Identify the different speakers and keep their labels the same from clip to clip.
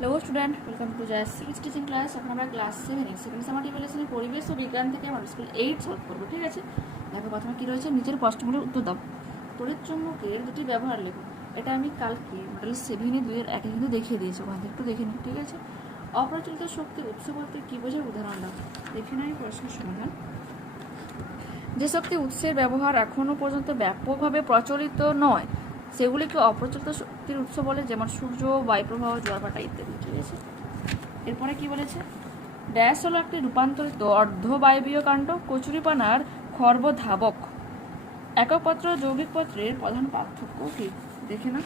Speaker 1: Hello student welcome to Jayashree teaching class এখন আমরা class seven second summer টিভেলেশনের পরিবেশ ও বিজ্ঞান থেকে আমরা স্কুল এইট সলভ করব, ঠিক আছে? দেখো প্রথমে কী রয়েছে? নিজের প্রশ্নগুলোর উত্তর দাও। তড়িৎ চুম্বকের দুটি ব্যবহার লেখো। এটা আমি কালকে মডেল সেভেনে দুইয়ের একে কিন্তু দেখিয়ে দিয়েছি, ওখান থেকে একটু দেখে নিই, ঠিক আছে? অপ্রচলিত শক্তি উৎস বলতে কী বোঝায়? উদাহরণ দাও। দেখে নেই প্রশ্নের সমাধান। যে শক্তি উৎসের ব্যবহার এখনও পর্যন্ত ব্যাপকভাবে প্রচলিত নয় সেগুলিকে অপ্রচলিত শক্তির উৎস বলে, যেমন সূর্য, বায়ুপ্রবাহ জোয়ারভাটা ইত্যাদি ঠিক আছে এরপরে কি বলেছে? ড্যাশ হলো একটি রূপান্তরিত অর্ধ অর্ধবায়বীয় কাণ্ড, কচুরিপানার খর্ব ধাবক একক পত্র যৌগিক পত্রের প্রধান পার্থক্য কি? দেখে না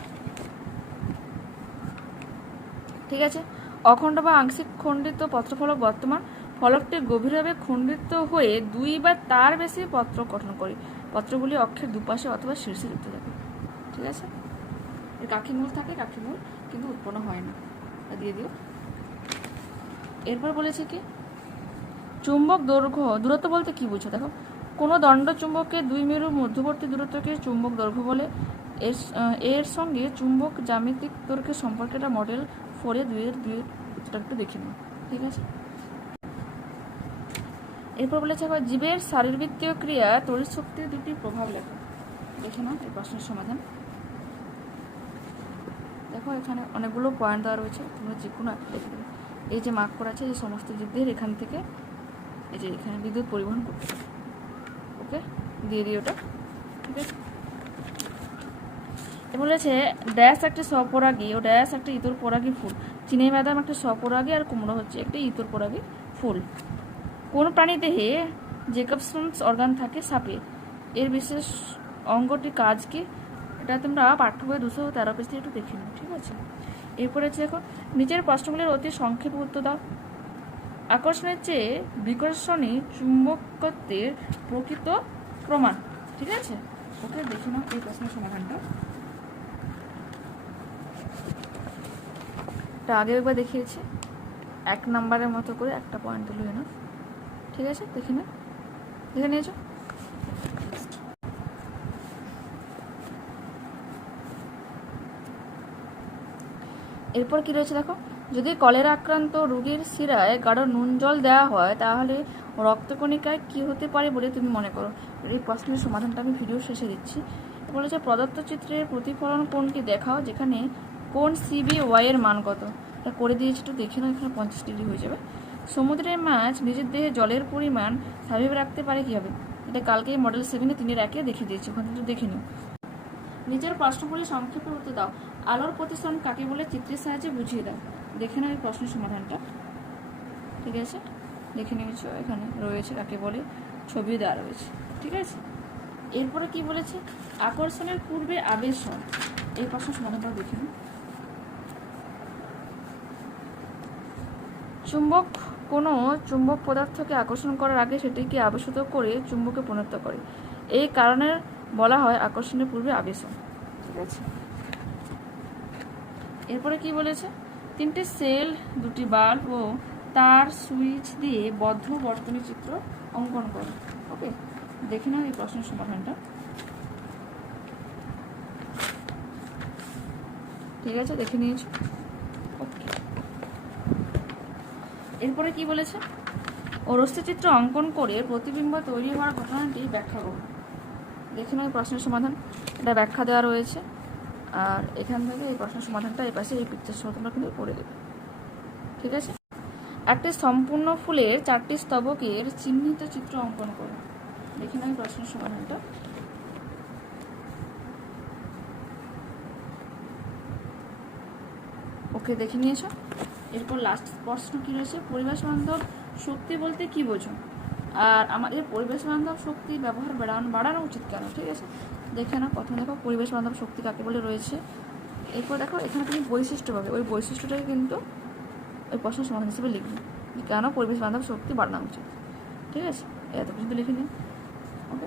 Speaker 1: ঠিক আছে? অখণ্ড বা আংশিক খণ্ডিত পত্রফলক বর্তমান ফলকটি গভীরভাবে খণ্ডিত হয়ে দুই বা তার বেশি পত্র গঠন করে। পত্রগুলি অক্ষের দুপাশে অথবা শীর্ষে যুক্ত থাকে। ঠিক আছে? এর কাকিমূল থাকে কাকিমূল কিন্তু উৎপন্ন হয় না। দিয়ে দিও। এরপর বলেছে কি? চুম্বক দৈর্ঘ্য, দূরত্ব বলতে কি বুঝো দেখো, কোনো দণ্ড চুম্বকের দুই মেরুর মধ্যবর্তী দূরত্বকে চুম্বক দৈর্ঘ্য বলে। এর এর সঙ্গে চুম্বক জ্যামিতিক দৈর্ঘ্যের সম্পর্কেটা মডেল ফোরে দুইয়ের দুইয়ের একটু দেখে নিও। ঠিক আছে? এরপর বলেছে আবার জীবের শারীরবৃত্তীয় ক্রিয়া তড়িৎ শক্তির দুটি প্রভাব লেখা। দেখে নাও, এই প্রশ্নের সমাধান। দেখো, এখানে অনেকগুলো পয়েন্ট দেওয়া রয়েছে, তোমরা যে কোনো একটা দেখে এই যে মার্ক করা আছে, এই সমস্ত জীবদের এখান থেকে এই যে এখানে বিদ্যুৎ পরিবহন করতে ওকে দিয়ে দিই ওটা। ঠিক আছে বলেছে ড্যাশ একটা স্বপরাগী ও ড্যাশ একটা ইতর পরাগী ফুল। চিনে বাদাম একটা স্বপরাগী আর কুমড়ো হচ্ছে একটি ইতর পরাগী ফুল। কোন প্রাণী দেহে জেকবসন্স অর্গান থাকে সাপের? এর বিশেষ অঙ্গটি কাজ কি? এটা তোমরা পাঠ্য বই দুশো তেরো পেজ একটু দেখে নিও, ঠিক আছে? এরপরে হচ্ছে দেখো, নিচের প্রশ্নগুলির অতি সংক্ষেপে উত্তর দাও। আকর্ষণের চেয়ে বিকর্ষণী চুম্বকত্বের প্রকৃত প্রমাণ, ঠিক আছে? ওকে, দেখে নাও এই প্রশ্নের সমাধানটা। এটা আগে একবার দেখিয়েছি। এক নাম্বারের মতো করে একটা পয়েন্ট তুলে না ঠিক আছে? দেখে না দেখে নিয়েছো? এরপর কি রয়েছে দেখো? যদি কলেরা আক্রান্ত রোগীর শিরায় গাঢ় নুন জল দেওয়া হয়, তাহলে রক্তকণিকায় কি হতে পারে বলে তুমি মনে করো? এই প্রশ্নের সমাধানটা আমি ভিডিও শেষে দিচ্ছি। বলেছে প্রদত্ত চিত্রের প্রতিফলন কোণটি দেখাও, যেখানে কোন সিবি ওয়াই এর মান কত? এটা করে দিয়েছি, একটু দেখে নাও, এখানে পঞ্চাশ ডিগ্রি হয়ে যাবে। সমুদ্রের মাছ নিজের দেহে জলের পরিমাণ স্বাভাবিক রাখতে পারে কীভাবে? এটা কালকে মডেল সেভেনে তিনি একে দেখিয়ে দিয়েছি, ওখানে একটু দেখে নিও। নিজের প্রশ্নগুলি সংক্ষেপে উত্তর দাও। আলোর প্রতিসরণ কাকে বলে চিত্রের সাহায্যে বুঝিয়ে দাও। দেখে নাও এই প্রশ্নের সমাধানটা। ঠিক আছে? দেখে নিয়েছো, এখানে রয়েছে কাকে বলে ছবি দেওয়া রয়েছে। ঠিক আছে? এরপরে কি বলেছে? আকর্ষণের পূর্বে আবেশন। এই প্রশ্নের সমাধানটা দেখে নিই চুম্বক কোনো চুম্বক পদার্থকে আকর্ষণ করার আগে সেটিকে আবেশিত করে চুম্বকে পরিণত করে। এই কারণে বলা হয় আকর্ষণের পূর্বে আবেশন। ঠিক আছে? এরপরে কি বলেছে? তিনটে সেল, দুটি বাল্ব ও তার সুইচ দিয়ে বদ্ধ বর্তনী চিত্র অঙ্কন করো। ওকে, দেখে নাও এই প্রশ্নের সমাধানটা। ঠিক আছে, দেখে নিয়েছো? ওকে। এরপরে কি বলেছে? চিত্র অঙ্কন করে প্রতিবিম্ব তৈরি হওয়ার ঘটনাটি ব্যাখ্যা করুন দেখে নাও প্রশ্নের সমাধান। এটা ব্যাখ্যা দেওয়া রয়েছে। আর এখান থেকে এই প্রশ্নের সমাধানটা এই পাশে এই পিকচার সহ তোমরা কিন্তু করে দেবে। ঠিক আছে? একটি সম্পূর্ণ ফুলের চারটি স্তবকের চিহ্নিত চিত্র অঙ্কন করো। দেখে এই প্রশ্নের সমাধানটা। ওকে, দেখে নিয়েছো? এরপর লাস্ট প্রশ্ন কী রয়েছে? পরিবেশ বান্ধব শক্তি বলতে কি বোঝো? আর আমাদের পরিবেশ বান্ধব শক্তি ব্যবহার বাড়ানো বাড়ানো উচিত কেন? ঠিক আছে? দেখে না প্রথম দেখো পরিবেশ বান্ধব শক্তি কাকে বলে রয়েছে। এরপর দেখো, এখানে তুমি বৈশিষ্ট্য পাবে। ওই বৈশিষ্ট্যটাকে কিন্তু ওই প্রশ্ন সমাধান হিসেবে লিখবে কেন পরিবেশ বান্ধব শক্তি বাড়ানো উচিত। ঠিক আছে? এত কিছু লিখে নিন ওকে